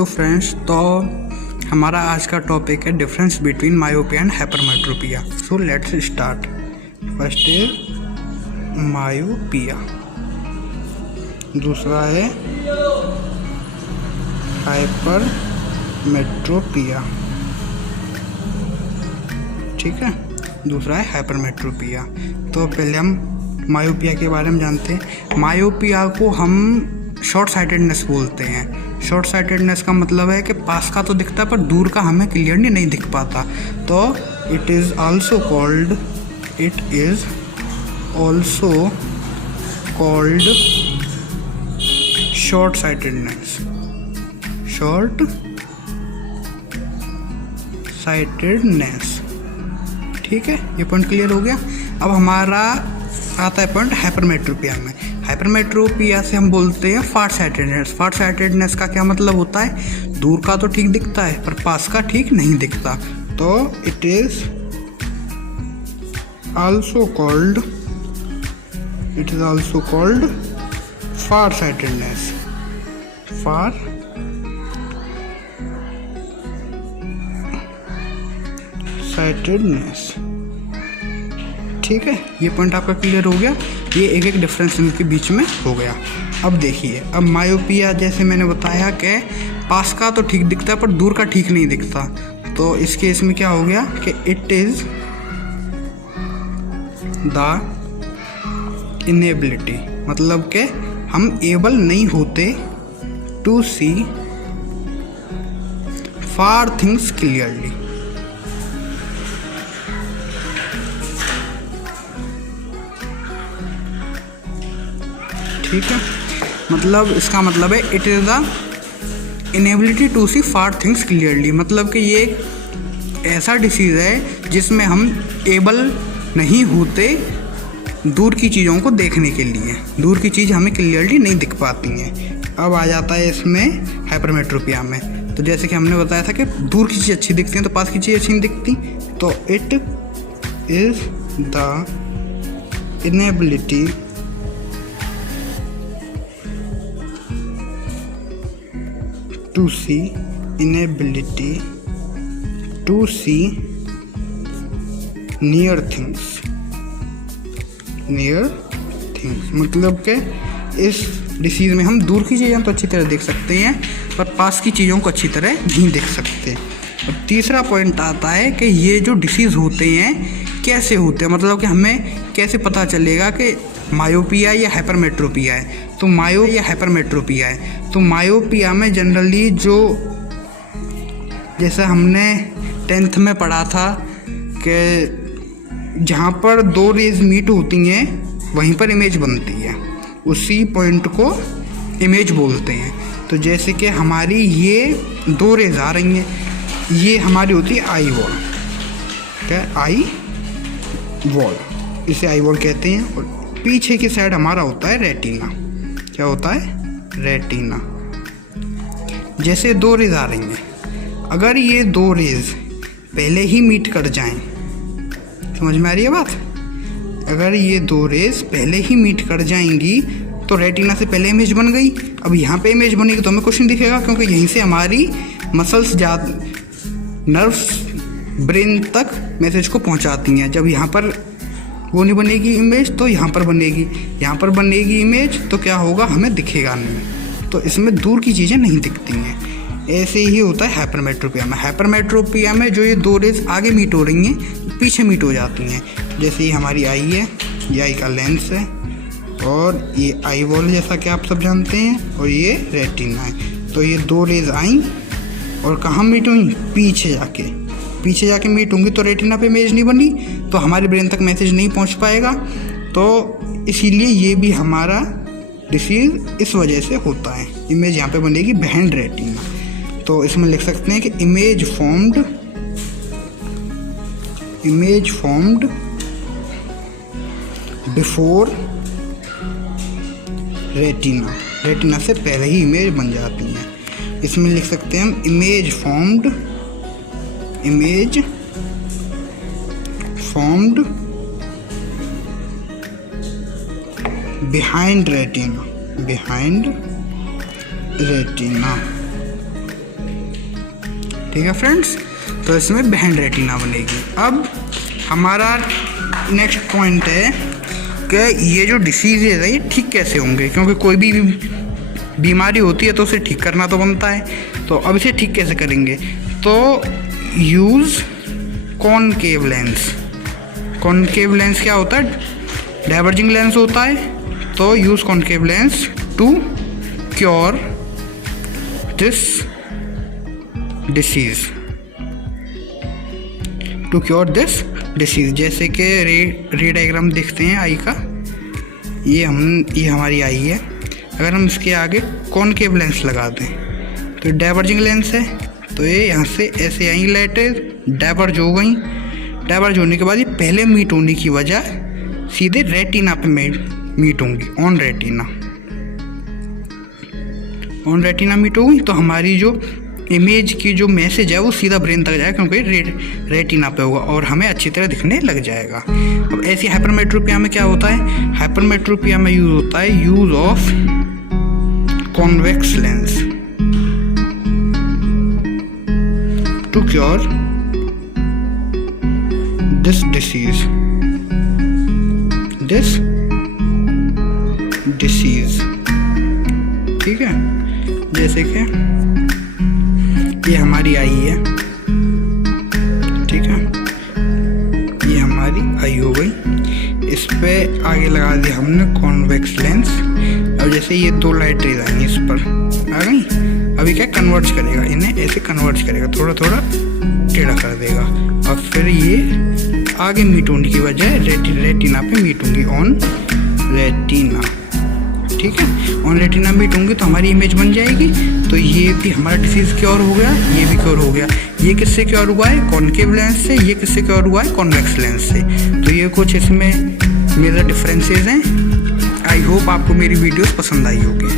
Hello friends, तो हमारा आज का टॉपिक है difference between myopia and hypermetropia. So let's start. First is myopia, दूसरा है हाइपरमेट्रोपिया। ठीक है, दूसरा है हाइपरमेट्रोपिया। तो पहले हम मायोपिया के बारे में जानते हैं। मायोपिया को हम शॉर्ट साइटेडनेस बोलते हैं। शॉर्ट साइटेडनेस का मतलब है कि पास का तो दिखता है पर दूर का हमें क्लियरली नहीं दिख पाता। तो it is also called short sightedness. ठीक है, ये पॉइंट क्लियर हो गया। अब हमारा आता है पॉइंट हाइपरमेट्रोपिया में। हाइपरमेट्रोपिया से हम बोलते हैं फार साइटेडनेस। फार साइटेडनेस का क्या मतलब होता है? दूर का तो ठीक दिखता है पर पास का ठीक नहीं दिखता। तो it is also called far sightedness. ठीक है, ये पॉइंट आपका क्लियर हो गया। ये एक डिफरेंस इनके बीच में हो गया। अब देखिए, अब मायोपिया जैसे मैंने बताया कि पास का तो ठीक दिखता है पर दूर का ठीक नहीं दिखता। तो इस केस में क्या हो गया कि इट इज द इनेबिलिटी, मतलब कि हम एबल नहीं होते to see far things clearly. ठीक है, मतलब इसका मतलब है it is the inability to see far things clearly. मतलब कि ये एक ऐसा डिसीज़ है जिसमें हम एबल नहीं होते दूर की चीज़ों को देखने के लिए। दूर की चीज़ हमें क्लियरली नहीं दिख पाती हैं। अब आ जाता है इसमें हाइपरमेट्रोपिया में। तो जैसे कि हमने बताया था कि दूर की चीज़ अच्छी दिखती है तो पास की चीज़ अच्छी नहीं दिखती। तो it is the inability to see near things। मतलब कि इस डिसीज़ में हम दूर की चीज़ों को अच्छी तरह देख सकते हैं पर पास की चीज़ों को अच्छी तरह नहीं देख सकते। और तीसरा पॉइंट आता है कि ये जो डिसीज़ होते हैं कैसे होते हैं, मतलब कि हमें कैसे पता चलेगा कि मायोपिया या हाइपरमेट्रोपिया है। तो हाइपरमेट्रोपिया है। तो मायोपिया में जनरली जो जैसा हमने 10th में पढ़ा था कि जहाँ पर दो रेज मीट होती हैं वहीं पर इमेज बनती है, उसी पॉइंट को इमेज बोलते हैं। तो जैसे कि हमारी ये दो रेज आ रही हैं, ये हमारी होती है आई वॉल। क्या? आई वॉल, इसे आई वॉल कहते हैं। और पीछे की साइड हमारा होता है रेटिना। क्या होता है? रेटिना। जैसे दो रेज आ रही हैं, अगर ये दो रेज पहले ही मीट कर जाएं, समझ में आ रही है बात? अगर ये दो रेज पहले ही मीट कर जाएंगी तो रेटिना से पहले इमेज बन गई। अब यहाँ पे इमेज बनेगी तो हमें कुछ नहीं दिखेगा, क्योंकि यहीं से हमारी मसल्स नर्व्स ब्रेन तक मैसेज को पहुँचाती हैं। जब यहाँ पर वो नहीं बनेगी इमेज तो यहाँ पर बनेगी, यहाँ पर बनेगी इमेज तो क्या होगा, हमें दिखेगा नहीं। तो इसमें दूर की चीज़ें नहीं दिखती हैं। ऐसे ही होता है हाइपरमेट्रोपिया में। हाइपरमेट्रोपिया में जो ये दो रेज आगे मीट हो रही हैं पीछे मीट हो जाती हैं। जैसे ये हमारी आई है, ये आई का लेंस है, और ये आई वॉल जैसा कि आप सब जानते हैं, और ये रेटिना है। तो ये दो रेज आई और कहाँ मीट हुई? पीछे जाके मीट होंगी तो रेटिना पे इमेज नहीं बनी तो हमारे ब्रेन तक मैसेज नहीं पहुंच पाएगा। तो इसीलिए ये भी हमारा डिसीज इस वजह से होता है। इमेज यहाँ पे बनेगी बिहाइंड रेटिना। तो इसमें लिख सकते हैं कि इमेज फॉर्म्ड बिफोर रेटिना से पहले ही इमेज बन जाती है। इसमें लिख सकते हैं हम इमेज फॉर्म्ड बिहाइंड रेटिना। ठीक है फ्रेंड्स, तो इसमें बेहाइंड रेटिना बनेगी। अब हमारा नेक्स्ट पॉइंट है कि ये जो डिसीजेज है ये ठीक कैसे होंगे, क्योंकि कोई भी बीमारी होती है तो उसे ठीक करना तो बनता है। तो अब इसे ठीक कैसे करेंगे, तो use concave lens. Concave lens क्या होता है, डाइवर्जिंग लेंस होता है। तो use concave lens to cure this disease, to cure this disease. जैसे कि रे डायग्राम देखते हैं आई का, ये हमारी आई है। अगर हम इसके आगे कॉनकेव लेंस लगा दें तो डाइवर्जिंग लेंस है, तो ये यहाँ से ऐसे आई लाइटें डाइवर्ज हो गई। डाइवर्ज होने के बाद ये पहले मीट होने की वजह सीधे रेटिना पे मीट होंगी, ऑन रेटिना मीट होगी। तो हमारी जो इमेज की जो मैसेज है वो सीधा ब्रेन तक जाएगा, क्योंकि रेटिना पे होगा और हमें अच्छी तरह दिखने लग जाएगा। अब ऐसी हाइपरमेट्रोपिया में क्या होता है, हाइपरमेट्रोपिया में यूज़ होता है use of convex lens to cure this disease. ठीक है, जैसे कि ये हमारी आई है, ठीक है, ये हमारी आई हो गई। इस पे आगे लगा दिया हमने कॉन्वेक्स लेंस। अब जैसे ये दो लाइट रेज आएंगी इस पर आ गई, अभी क्या कन्वर्ट करेगा, इन्हें ऐसे कन्वर्ट करेगा, थोड़ा थोड़ा टेढ़ा कर देगा। अब फिर ये आगे मीट होने की बजाय रेटिना पे मीट होंगी, ऑन रेटिना। ठीक है, ऑन रेटिना मीट होंगी तो हमारी इमेज बन जाएगी। तो ये भी हमारा डिसीज़ क्योर हो गया, ये भी क्योर हो गया। ये किससे क्योर हुआ है, कॉनकेव लेंस से। ये किससे क्योर हुआ है, कॉन्वेक्स लेंस से। तो ये कुछ इसमें मेजर डिफरेंसेस हैं। आई होप आपको मेरी वीडियोस पसंद आई होगी।